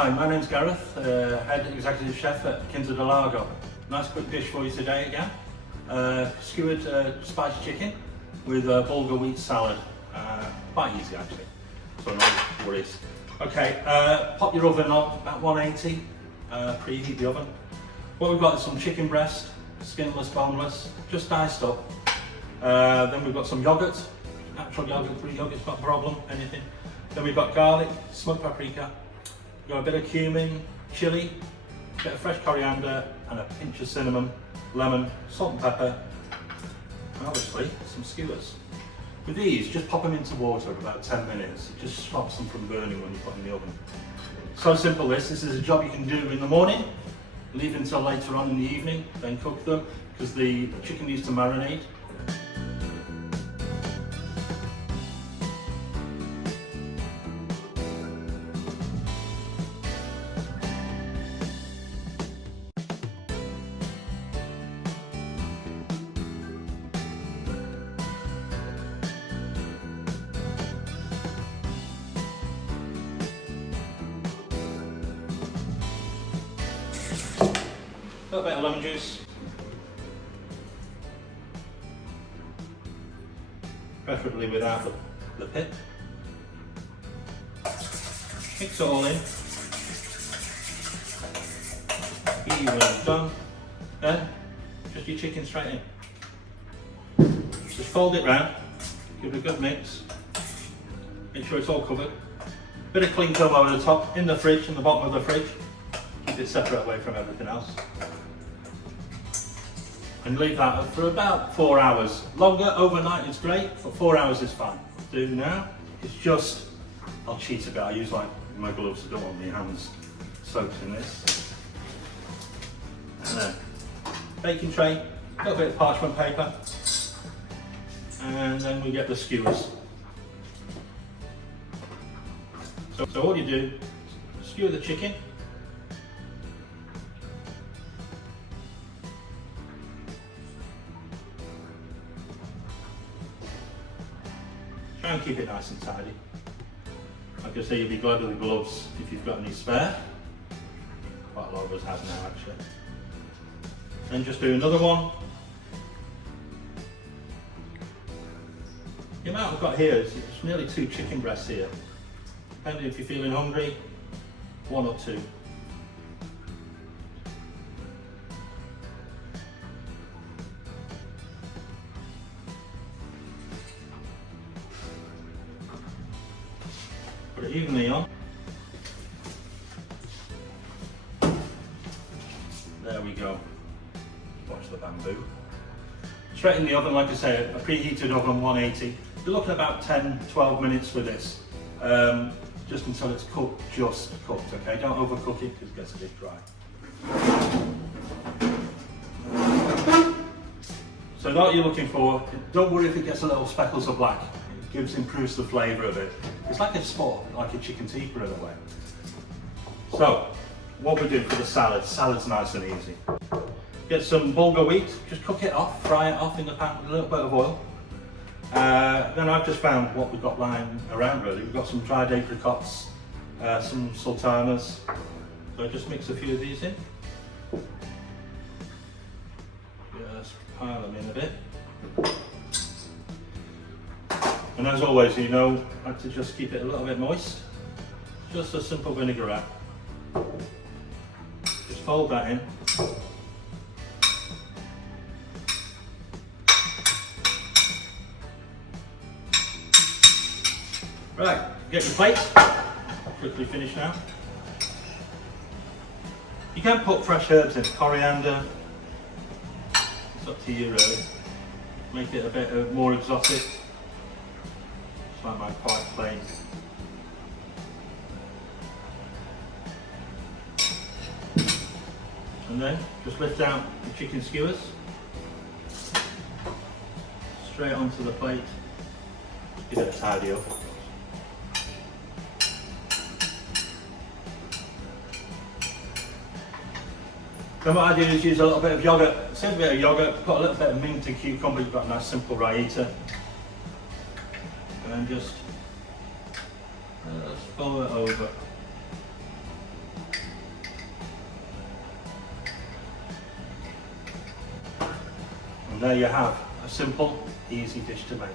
Hi, my name's Gareth, Head Executive Chef at Quinta de Lago. Nice quick dish for you today again. Skewered spiced chicken with a bulgur wheat salad. Quite easy actually, so no worries. Okay, pop your oven on about 180, preheat the oven. What we've got is some chicken breast, skinless, boneless, just diced up. Then we've got some yoghurt, natural yoghurt, Greek yoghurt's not a problem, anything. Then we've got garlic, smoked paprika, we've got a bit of cumin, chilli, a bit of fresh coriander, and a pinch of cinnamon, lemon, salt and pepper, and obviously some skewers. With these, just pop them into water for about 10 minutes. It just stops them from burning when you put them in the oven. So simple this is a job you can do in the morning, leave until later on in the evening, then cook them, because the chicken needs to marinate. A little bit of lemon juice, preferably without the pit. Mix it all in. Evenly done. Then just your chicken straight in. Just fold it round, give it a good mix. Make sure it's all covered. Bit of cling film over the top, in the fridge, in the bottom of the fridge. Keep it separate away from everything else. And leave that for about 4 hours. Longer, overnight is great, but 4 hours is fine. What I'll do now is just, I'll cheat a bit. I use like my gloves, I don't want my hands soaked in this. And then baking tray, a little bit of parchment paper, and then we get the skewers. So all you do, skewer the chicken. Try and keep it nice and tidy. Like I say, you'll be glad with the gloves if you've got any spare. Quite a lot of us have now actually. Then just do another one. The amount I've got here is nearly 2 chicken breasts here. Depending if you're feeling hungry, 1 or 2. Put it evenly on. There we go. Watch the bamboo. Straight in the oven, like I say, a preheated oven 180. You're looking at about 10-12 minutes with this. Just until it's cooked, just cooked, okay? Don't overcook it because it gets a bit dry. So what you're looking for, don't worry if it gets a little speckles of black. It improves the flavour of it. It's like a spot, like a chicken tikka in a way. So, what we do for the salad, salad's nice and easy. Get some bulgur wheat, just cook it off, fry it off in the pan with a little bit of oil. Then I've just found what we've got lying around really. We've got some dried apricots, some sultanas. So just mix a few of these in. Just pile them in a bit. And as always, you know, I like to just keep it a little bit moist. Just a simple vinaigrette. Just fold that in. Right, get your plate. Quickly finish now. You can put fresh herbs in, coriander. It's up to you really. Make it a bit more exotic. Just like my quite plain. And then just lift out the chicken skewers. Straight onto the plate. Give it a tidy up. Then what I do is use a little bit of yoghurt, same bit of yoghurt, put a little bit of mint and cucumber, you've got a nice simple raita. And then just fold it over. And there you have a simple, easy dish to make.